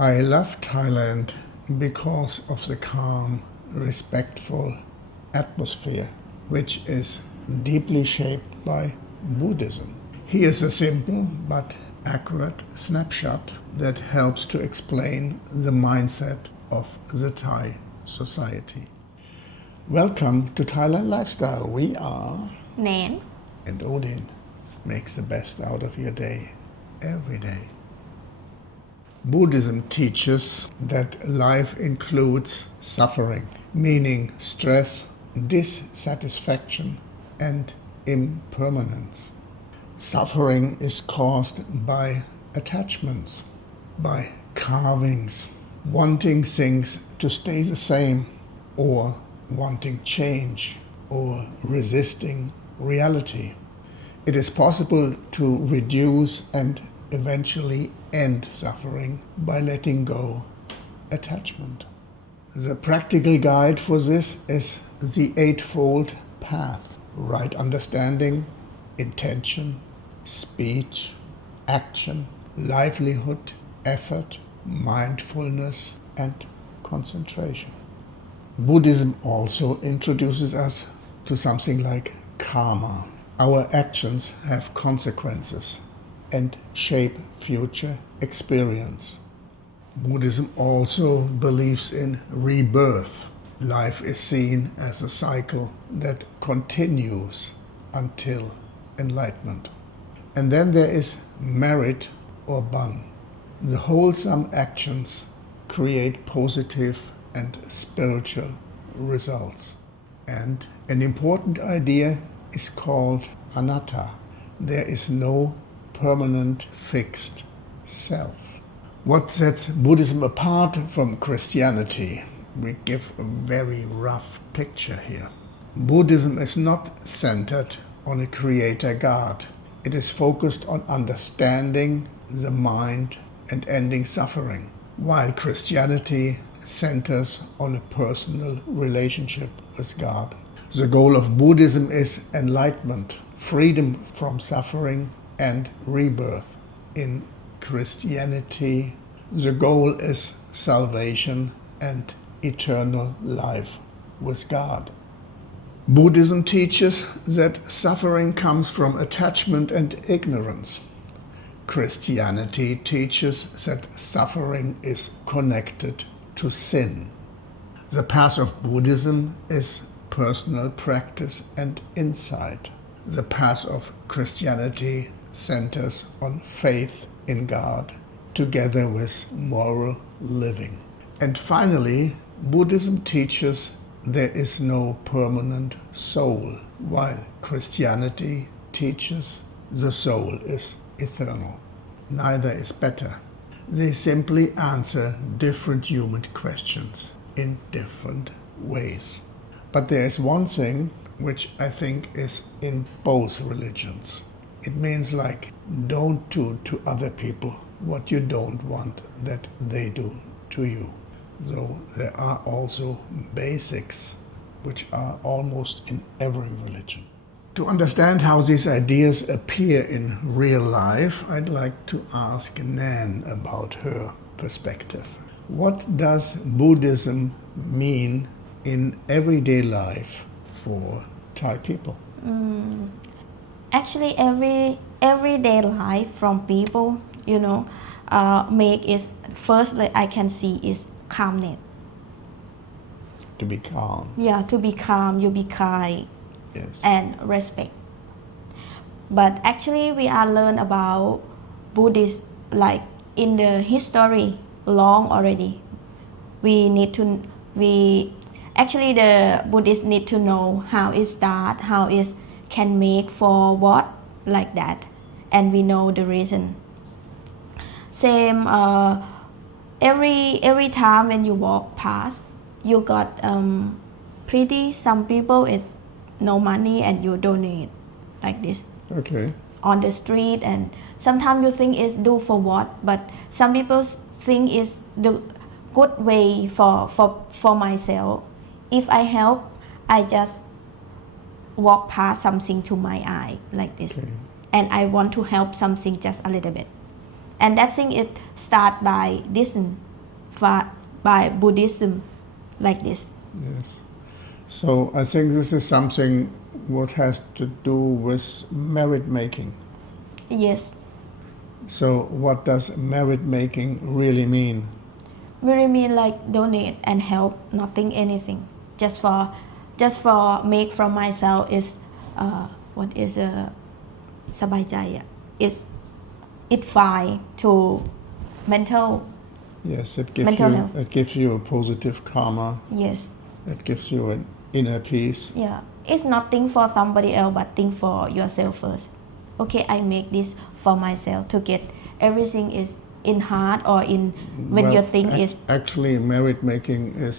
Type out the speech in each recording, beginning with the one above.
I love Thailand because of the calm, respectful atmosphere, which is deeply shaped by Buddhism. Here's a simple but accurate snapshot that helps to explain the mindset of the Thai society. Welcome to Thailand Lifestyle. We are Nann. and Odin. Makes the best out of your day every day. Buddhism teaches that life includes suffering, meaning stress, dissatisfaction, and impermanence. Suffering is caused by attachments, by carvings, wanting things to stay the same, or wanting change, or resisting reality. It is possible to reduce and eventually end suffering by letting go attachment. The practical guide for this is the Eightfold Path: right understanding, intention, speech, action, livelihood, effort, mindfulness, and concentration. Buddhism also introduces us to something like karma. Our actions have consequences and shape future experience. Buddhism also believes in rebirth. Life is seen as a cycle that continues until enlightenment. And then there is merit or bun. The wholesome actions create positive and spiritual results. And an important idea is called Anatta. There is no permanent fixed self. What sets Buddhism apart from Christianity? We give a very rough picture here. Buddhism is not centered on a creator God. It is focused on understanding the mind and ending suffering, while Christianity centers on a personal relationship with God. The goal of Buddhism is enlightenment, freedom from suffering, and rebirth. In Christianity, the goal is salvation and eternal life with God. Buddhism teaches that suffering comes from attachment and ignorance. Christianity teaches that suffering is connected to sin. The path of Buddhism is personal practice and insight. The path of Christianity centers on faith in God together with moral living. And finally, Buddhism teaches there is no permanent soul, while Christianity teaches the soul is eternal. Neither is better. They simply answer different human questions in different ways. But there is one thing which I think is in both religions. It means like, don't do to other people what you don't want that they do to you. Though there are also basics which are almost in every religion. To understand how these ideas appear in real life, I'd like to ask Nann about her perspective. What does Buddhism mean in everyday life for Thai people? Actually, everyday life from people, make it first. Like I can see is calmness. To be calm. Yeah, to be calm, you be kind, Yes. and respect. But actually, we are learn about Buddhist like in the history long already. The Buddhists need to know how it start, how it can make for what, like that, and we know the reason. Same, every time when you walk past, you got pretty some people with no money and you donate like this. Okay. On the street, and sometimes you think is do for what, but some people think is the good way for myself. If I help, I just walk past something to my eye like this. Okay. And I want to help something just a little bit. And that thing it start by listen by Buddhism, like this. Yes. So I think this is something what has to do with merit making. Yes, So what does merit making really mean? really mean like donate and help, nothing anything. Just for make from myself is what is สบายใจ is it fine to mental Yes, Mental health. it gives you a positive karma. yes It gives you an inner peace. yeah it's nothing for somebody else but think for yourself first. Okay, I make this for myself to get everything is in heart or in when Well, your thing is actually merit making is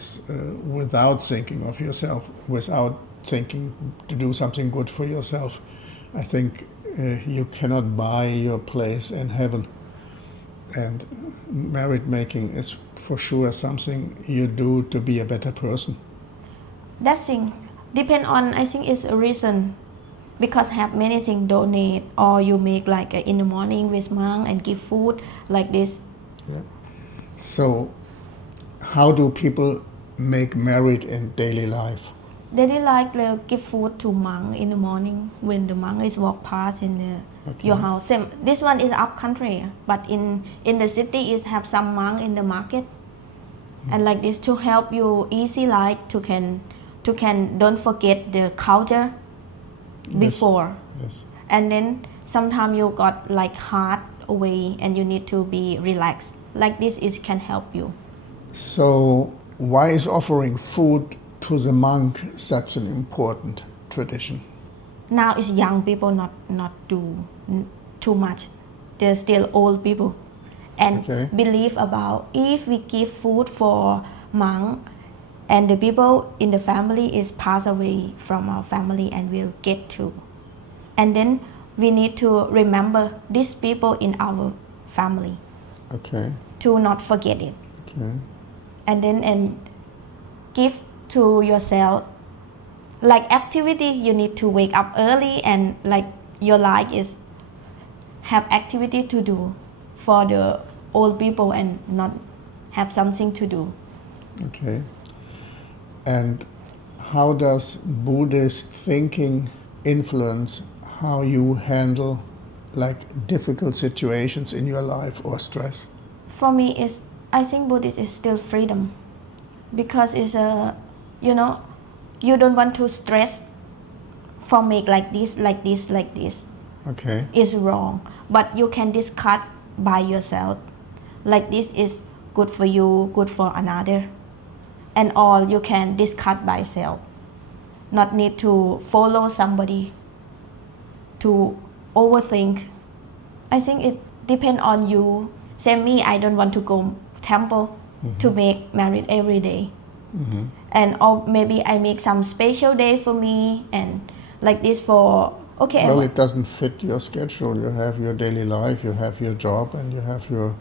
without thinking of yourself, without thinking to do something good for yourself. I think you cannot buy your place in heaven, and merit making is for sure something you do to be a better person. that thing depend on I think it's a reason because have many things donate or you make like in the morning with monk and give food like this. Yeah. So how do people make merit in daily life? Daily life they give food to monk in the morning when the monk is walk past in your house. Same, this one is up country, but in the city is have some monk in the market, and like this to help you easy life to can don't forget the culture before. Yes. And then sometimes you got like hard away and you need to be relaxed. Like this is can help you. So why is offering food to the monk such an important tradition? Now it's young people not do too much. They're still old people, and Okay. believe about if we give food for monk and the people in the family is pass away from our family and will get to, and then we need to remember these people in our family Okay. to not forget it, Okay. and then and give to yourself like activity. You need to wake up early and like your life is have activity to do for the old people and not have something to do. Okay. And how does Buddhist thinking influence how you handle like difficult situations in your life or stress? For me is I think Buddhist is still freedom because it's a you don't want to stress for make like this Okay. is wrong, but you can discuss by yourself like this is good for you, good for another, and all you can discuss by yourself, not need to follow somebody to overthink. I think it depend on you. Same me, I don't want to go temple to make merit every day. And or maybe I make some special day for me and like this for okay. Well, it doesn't fit your schedule. You have your daily life, you have your job, and you have your...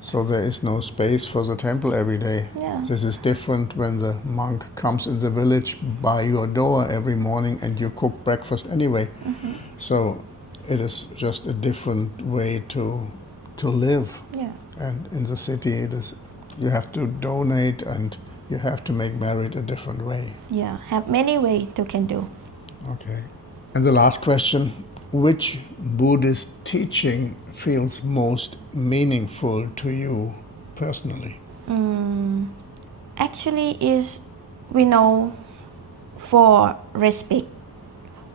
So there is no space for the temple every day. Yeah. This is different when the monk comes in the village by your door every morning and you cook breakfast anyway. So it is just a different way to live. Yeah. And in the city, it is you have to donate and you have to make merit a different way. Yeah, have many way to can do. Okay. And the last question, which Buddhist teaching feels most meaningful to you personally? Actually is we know for respect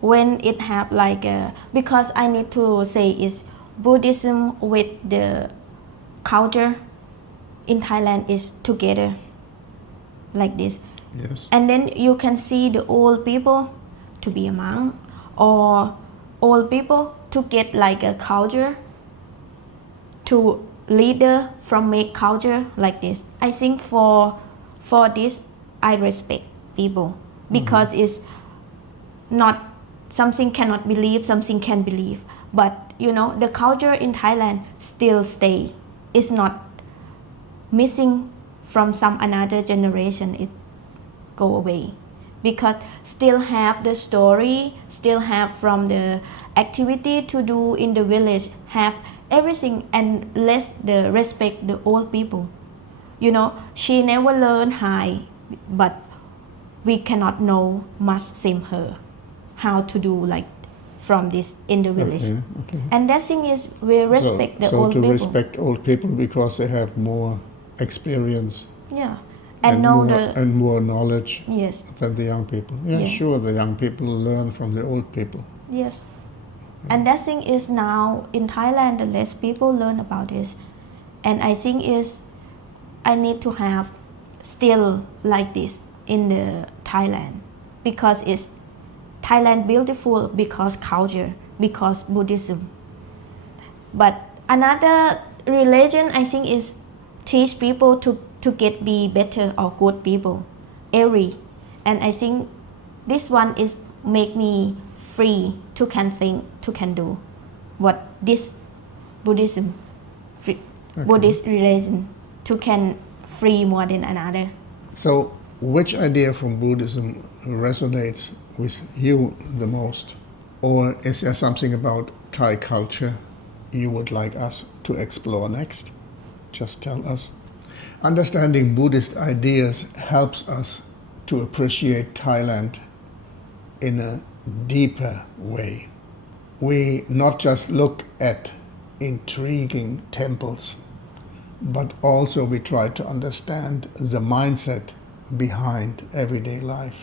when it have like because I need to say is Buddhism with the culture in Thailand is together like this. Yes. And then you can see the old people to be a monk or old people to get like a culture to leader from make culture like this. I think for this I respect people because it's not something cannot believe, something can believe, but the culture in Thailand still stay. It's not missing from some another generation. It go away because still have the story, still have from the activity to do in the village, have everything and let the respect the old people You know, she never learned high, but we cannot know much same her how to do like from this in the village. Okay. And that thing is we respect the so old to people. respect old people because they have more experience Yeah, and know and more knowledge yes, than the young people. Yeah, Yeah. sure, the young people learn from the old people. yes. And that thing is now in Thailand, the less people learn about this. And I think is I need to have still like this in the Thailand because it's Thailand beautiful because culture, because Buddhism. But another religion I think is teach people to get be better or good people every. And I think this one is make me free to can think, to can do what this Buddhism, Buddhist religion to can free more than another. So, which idea from Buddhism resonates with you the most? Or is there something about Thai culture you would like us to explore next? Just tell us. Understanding Buddhist ideas helps us to appreciate Thailand in a deeper way. We not just look at intriguing temples, but also we try to understand the mindset behind everyday life.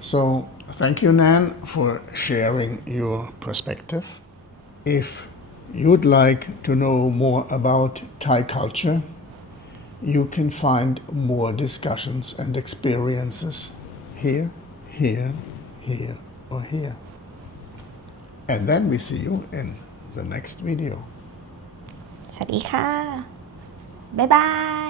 So, thank you, Nann, for sharing your perspective. If you'd like to know more about Thai culture, you can find more discussions and experiences here, here, or here. And then we see you in the next video. สวัสดีค่ะ บ๊ายบาย